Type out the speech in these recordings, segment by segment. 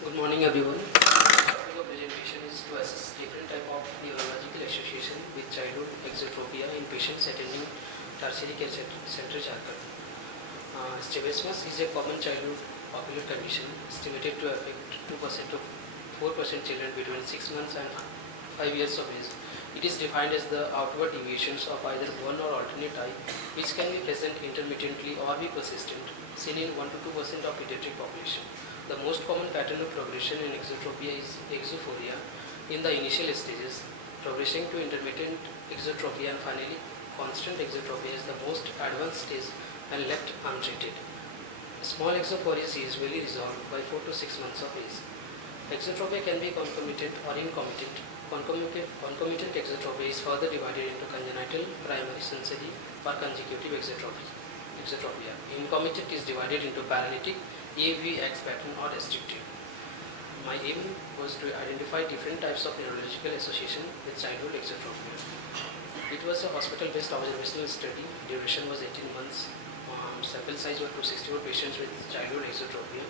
Good morning everyone. The topic of presentation is to assess different type of neurological association with childhood exotropia in patients attending tertiary care center Jharkhand. Strabismus is a common childhood ocular condition estimated to affect 2% to 4% children between 6 months and 5 years of age. It is defined as the outward deviations of either one or alternate eye which can be present intermittently or be persistent, seen in 1 to 2% of pediatric population. The most common pattern of progression in exotropia is exophoria in the initial stages, progressing to intermittent exotropia and finally constant exotropia is the most advanced stage and left untreated. Small exophoria is usually resolved by 4 to 6 months of age. Exotropia can be concomitant or incomitant. Concomitant exotropia is further divided into congenital, primary sensory, or consecutive exotropia. Incomitant is divided into paralytic, AVX pattern, or restrictive. My aim was to identify different types of neurological association with childhood exotropia. It was a hospital-based observational study. Duration was 18 months. Sample size was 261 patients with childhood exotropia.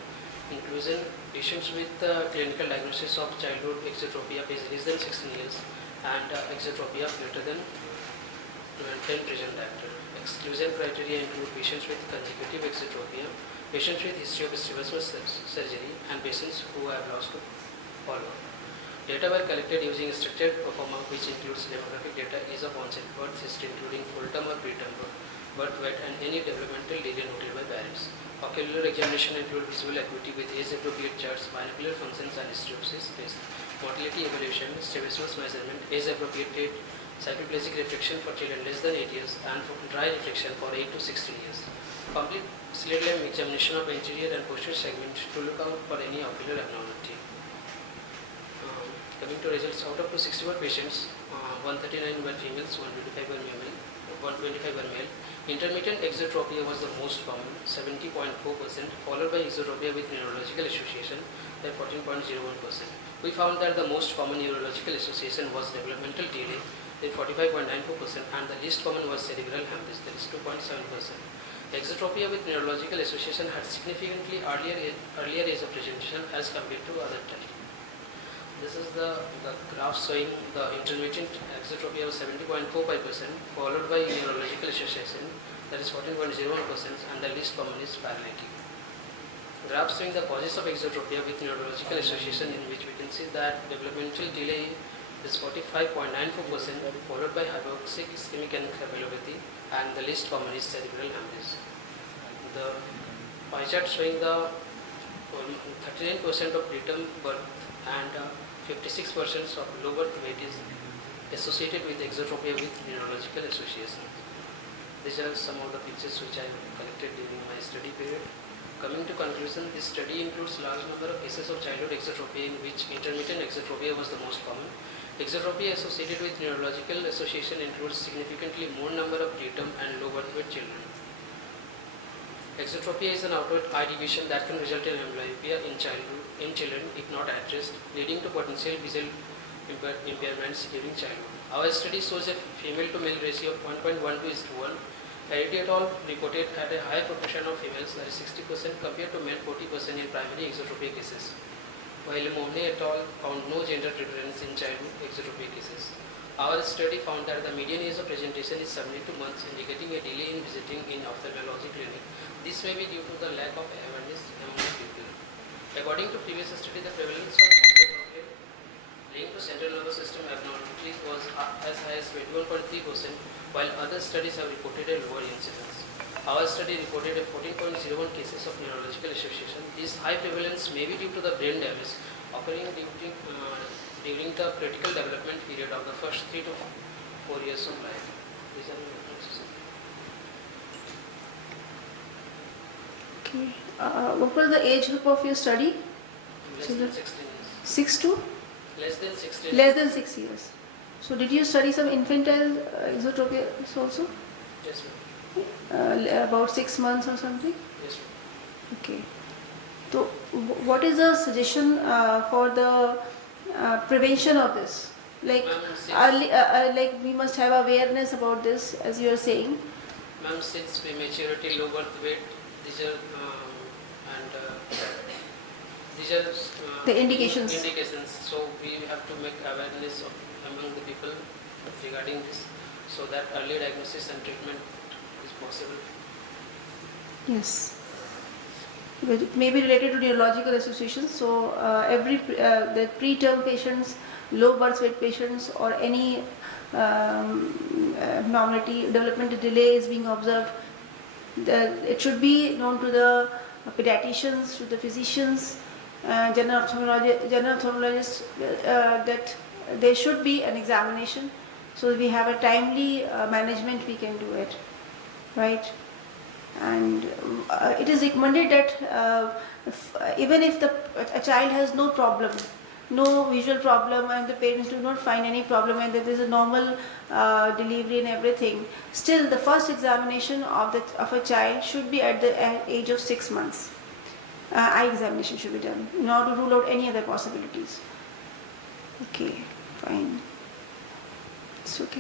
Inclusion patients with clinical diagnosis of childhood exotropia is less than 16 years and exotropia greater than 10 present diopter. Exclusion criteria include patients with consecutive exotropia, patients with history of strabismus surgery, and patients who have lost to follow. Data were collected using structured proforma, which includes demographic data, age of onset, birth history including full term or preterm birth weight, and any developmental delay noted by parents. Ocular examination include visual acuity with age-appropriate charts, binocular functions, and hysteresis test. Motility evaluation, strabismus measurement, age-appropriate cycloplegic reflection for children less than 8 years, and for dry reflection for 8 to 16 years. Complete slit lamp examination of anterior and posterior segment to look out for any ocular abnormality. Coming to results, out of 261 patients, 139 were females, 125 were male. Intermittent exotropia was the most common, 70.4%, followed by exotropia with neurological association at 14.01%. We found that the most common neurological association was developmental delay at 45.94%, and the least common was cerebral hemorrhage, that is 2.7%. Exotropia with neurological association had significantly earlier age of presentation as compared to other types. This is the graph showing the intermittent exotropia was 70.45%, followed by neurological association, that is 14.01%, and the least common is paralytic. Graph showing the causes of exotropia with neurological association, in which we can see that developmental delay is 45.94%, followed by hypoxic ischemic encephalopathy, and the least common is cerebral hemorrhage. The pie chart showing the 39% of preterm birth and 56% of low birth weight is associated with exotropia with neurological association. These are some of the pictures which I collected during my study period. Coming to conclusion, this study includes large number of cases of childhood exotropia in which intermittent exotropia was the most common. Exotropia associated with neurological association includes significantly more number of preterm and low birth weight children. Exotropia is an outward eye deviation that can result in amblyopia in children if not addressed, leading to potential visual impairments during childhood. Our study shows a female to male ratio of 1.12:1. Harity et al. Reported at a high proportion of females, that is 60%, compared to male 40% in primary exotropia cases, while Mohne et al. Found no gender preference in childhood exotropia cases. Our study found that the median age of presentation is 72 months, indicating a delay in visiting in ophthalmology clinic. This may be due to the lack of awareness among people. According to previous study, the prevalence of exotropia linked to central nervous system abnormality was as high as 21.3%, while other studies have reported a lower incidence. Our study reported a 14.01 cases of neurological association. This high prevalence may be due to the brain damage occurring during the critical development period of the first 3 to 4 years of life. These are my references. Okay. What was the age group of your study? Less than 16 years. 6 to? Less than 16 Less than 6 years. So did you study some infantile exotropia also? Yes, ma'am. About 6 months or something? Yes, ma'am. Okay. So what is the suggestion for the prevention of this? Like, like we must have awareness about this, as you are saying. Ma'am, since prematurity, low birth weight, these are These are The indications. Indications. So we have to make awareness among the people regarding this, so that early diagnosis and treatment is possible. Yes. But it may be related to neurological associations. So the preterm patients, low birth weight patients, or any abnormality, developmental delay is being observed, it should be known to the pediatricians, to the physicians, general ophthalmologists, that there should be an examination, so that we have a timely management, we can do it, right? And it is recommended that even if a child has no problem, no visual problem, and the parents do not find any problem, and there is a normal delivery and everything, still the first examination of a child should be at the age of 6 months. Eye examination should be done in order to rule out any other possibilities. Okay, fine.